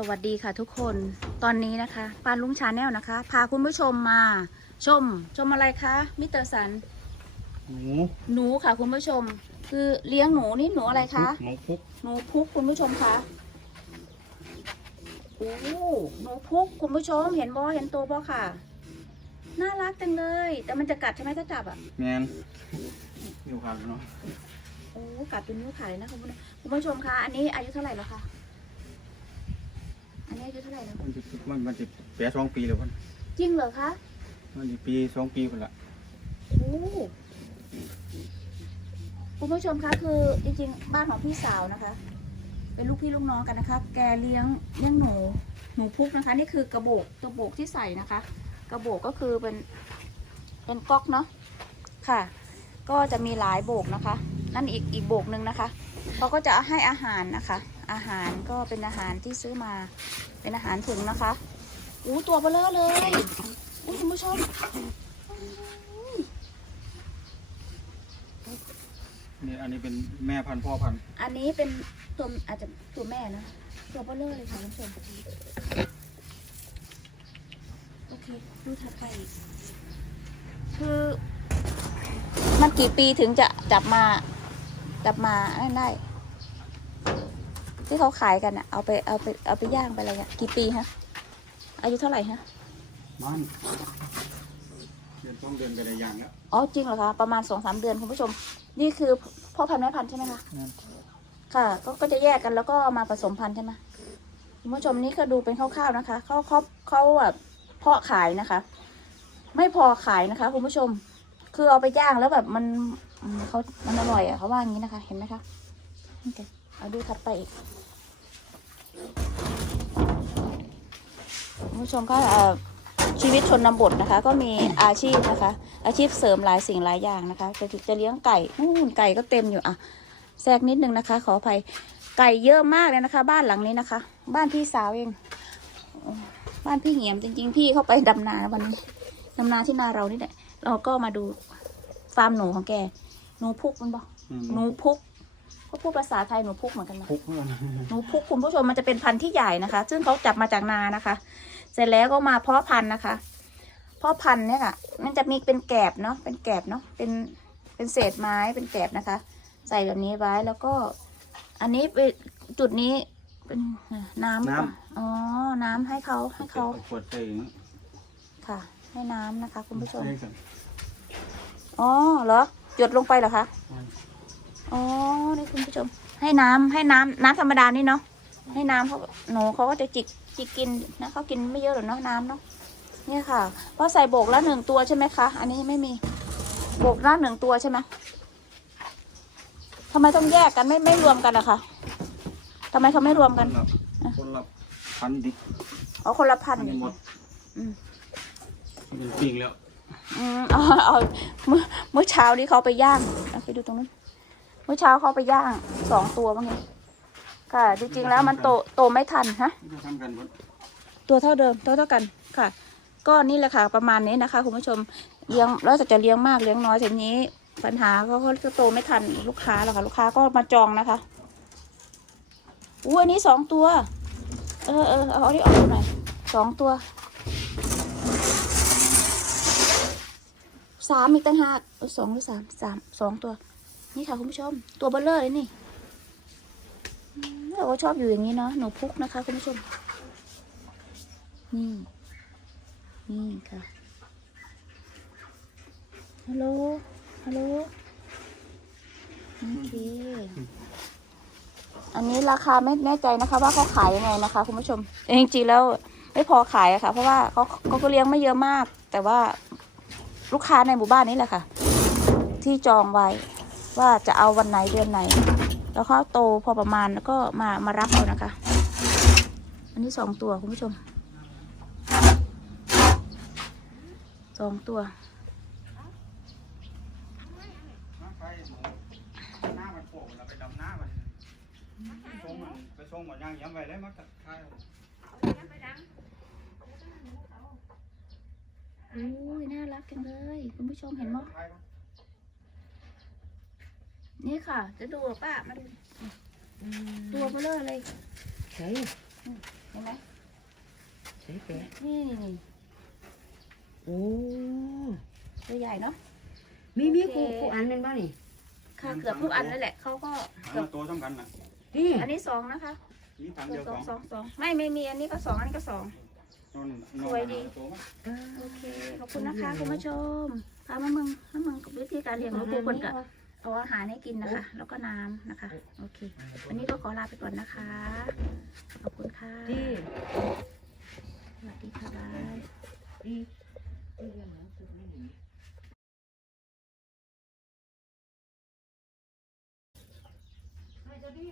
สวัสดีค่ะทุกคนตอนนี้นะคะปานลุงชาแนลนะคะ พาคุณผู้ชมมา ชม ชมอะไรคะมิสเตอร์สันหนูหนูค่ะคุณผู้ชม คือเลี้ยงหนูนี่หนูอะไรคะหนูพุกหนูพุกคุณผู้ชมคะโอ้หนูพุกคุณผู้ชม เห็นบอเห็นตัวบอค่ะ น่ารักจังเลย แต่มันจะกัดใช่ไหมถ้าจับอะแมนอยู่ครับเนาะโอ้กัดเป็นนิ้วไข่นะคุณผู้ชมคุณผู้ชมคะอันนี้อายุเท่าไหร่แล้วคะ อันนี้อายุเท่าไหร่แล้วมันจะมันมันจะแปดสองปีแล้วพันจริงเหรอคะมันจะปีสองปีคนละโอ้คุณผู้ชมคะคือจริงๆบ้านของพี่สาวนะคะ เป็นลูกพี่ลูกน้องกันนะคะ แกเลี้ยงเลี้ยงหนูหนูพุกนะคะ นี่คือกระโบกกระโบกที่ใส่นะคะ กระโบกก็คือเป็นเป็นก๊อกเนาะค่ะ ก็จะมีหลายโบกนะคะ นั่นอีกอีกโบกหนึ่งนะคะเขาก็จะให้อาหารนะคะ อาหารก็เป็นอาหารที่ซื้อมาเป็นอาหารถุงนะคะอู้ตัวเบลอเลยอู้คุณผู้ชมนี่อันนี้เป็นแม่พันธุ์พ่อพันธุ์อันนี้เป็นตัวอาจจะตัวแม่นะตัวเบลอเลยค่ะท่านผู้ชมโอเคดูถัดไปอีกคือมันกี่ปีถึงจะจับมา จับมาได้ได้ ที่เขาขายกันอะเอาไปเอาไปเอาไปย่างไปอะไรเงี้ยกี่ปีฮะ อายุเท่าไหร่ฮะมันเดือนต้องเดือนไปได้ยังแล้วอ๋อจริงเหรอคะประมาณสองสามเดือนคุณผู้ชม นี่คือพ่อพันธุ์แม่พันธุ์ใช่ไหมคะนั่นค่ะก็ก็จะแยกกันแล้วก็มาผสมพันธุ์ใช่ไหมคุณผู้ชมนี่ก็ดูเป็นคร่าวๆนะคะเขาเขาเขาแบบเพาะขายนะคะ ไม่พอขายนะคะคุณผู้ชม คือเอาไปย่างแล้วแบบมันอืม เขามันอร่อยอะเขาว่าอย่างนี้นะคะ เห็นไหมคะเอาดูถัดไปอีกคุณผู้ชมก็ชีวิตชนบทนะคะ ก็มีอาชีพนะคะ อาชีพเสริมหลายสิ่งหลายอย่างนะคะ จะจะเลี้ยงไก่นู่นไก่ก็เต็มอยู่อะแทรกนิดนึงนะคะ ขออภัยไก่เยอะมากเลยนะคะ บ้านหลังนี้นะคะ บ้านพี่สาวเอง บ้านพี่เหี่ยมจริง ๆ พี่เข้าไปดำนาวันนี้ดำนาที่นาเรานี่แหละเราก็มาดูฟาร์มหนูของแก หนูพุกมันบอกอืม หนูพุกก็พูดภาษาไทยหนูพุกเหมือนกันนะ พุกมันหนูพุกคุณผู้ชมมันจะเป็นพันธุ์ที่ใหญ่นะคะ ซึ่งเขาจับมาจากนานะคะ เสร็จแล้วก็มาเพาะพันธุ์นะคะ เพาะพันธุ์เนี่ยค่ะ มันจะมีเป็นแกบเนาะ เป็นแกบเนาะ เป็นเป็นเศษไม้เป็นแกบนะคะ ใส่แบบนี้ไว้แล้วก็ อันนี้เป็นจุดนี้เป็นน้ำหรือเปล่าอ๋อ น้ำให้เขาให้เขาขวดใส่อย่างนี้ค่ะ ให้น้ำนะคะ คุณผู้ชมใส่สั่นอ๋อเหรอ หยดลงไปเหรอคะนั่นอ๋อ นี่คุณผู้ชม ให้น้ำให้น้ำน้ำธรรมดานี่เนาะ ให้น้ำเขาหนูเขาก็จะจิกจิกกินนะเขากินไม่เยอะหรอกเนาะน้ำเนาะ เนี่ยค่ะ เพราะใส่โบกละหนึ่งตัวใช่ไหมคะ อันนี้ไม่มี โบกละหนึ่งตัวใช่ไหมทำไมต้องแยกกันไม่ไม่รวมกันอะคะทำไมเขาไม่รวมกัน คนละคนละพันธุ์ดิอ๋อคนละพันอันนี้หมดอืมเป็นปิงแล้ว อืมเอาเอาเมื่อเมื่อเช้านี้เขาไปย่างเอาไปดูตรงนู้นเมื่อเช้าเขาไปย่างสองตัวบ้างไงค่ะ จริงๆแล้วมันโตโตไม่ทันฮะไม่ได้ทำกันหมดตัวเท่าเดิมตัวเท่ากันค่ะ ก็นี่แหละค่ะประมาณนี้นะคะคุณผู้ชมเลี้ยงแล้วแต่จะเลี้ยงมากเลี้ยงน้อยทีนี้ ปัญหาเขาเขาจะโตไม่ทันลูกค้าหรอกค่ะ ลูกค้าก็มาจองนะคะอู้อันนี้สองตัว เออเออเอาอันนี้ออกดูหน่อยสองตัว สามอีกต่างหากสองหรือสามสามสองตัว นี่ค่ะคุณผู้ชม ตัวเบลเลอร์เลยนี่เราก็ชอบอยู่อย่างนี้เนาะหนูพุกนะคะคุณผู้ชม นี่ นี่ค่ะฮัลโหลฮัลโหลโอเคอันนี้ราคาไม่แน่ใจนะคะ ว่าเขาขายยังไงนะคะ คุณผู้ชมจริงๆแล้วไม่พอขายอะค่ะ เพราะว่าเขาเขาก็เลี้ยงไม่เยอะมาก แต่ว่า ลูกค้าในหมู่บ้านนี้แหละค่ะ ที่จองไว้ว่าจะเอาวันไหนเดือนไหน แล้วเขาโตพอประมาณแล้วก็มามารับเอานะคะ อันนี้สองตัวคุณผู้ชมสองตัวน้ำไปหมูหน้ามันโผล่แล้วไปดำหน้ามันส่งมันไปส่งหมดย่างย้ำไว้เลยมาตัดท้ายเอา โอ้ยน่ารักจังเลย คุณผู้ชมเห็นมั้ยท้ายเอานี่ค่ะ จะดูเหรอป้ามาดูตัวเบลอเลยใช่เห็นไหมใส่แปะนี่นี่นี่โอ้ตัวใหญ่เนาะมีมีโอเคกูกูอันเป็นบ้านี่ค่ะเกือบทุกอันนั่นแหละเขาก็อันเกือบละตัวสำคัญน่ะนี่อันนี้สองนะคะนี่ทางเกืเดีอยบวสสอองงสองสองไม่ไม่มีอันนี้ก็สองอันนี้ก็สองนอนน สวยดี โอเค ขอบคุณนะคะคุณผู้ชม พามาเมืองมาเมืองกับวิธีการเลี้ยงลูกปูคนกับเอาอาหารให้กินนะคะ แล้วก็น้ำนะคะ โอเค วันนี้ก็ขอลาไปก่อนนะคะ ขอบคุณค่ะสวัสดีค่ะบายดีไม่จะดี。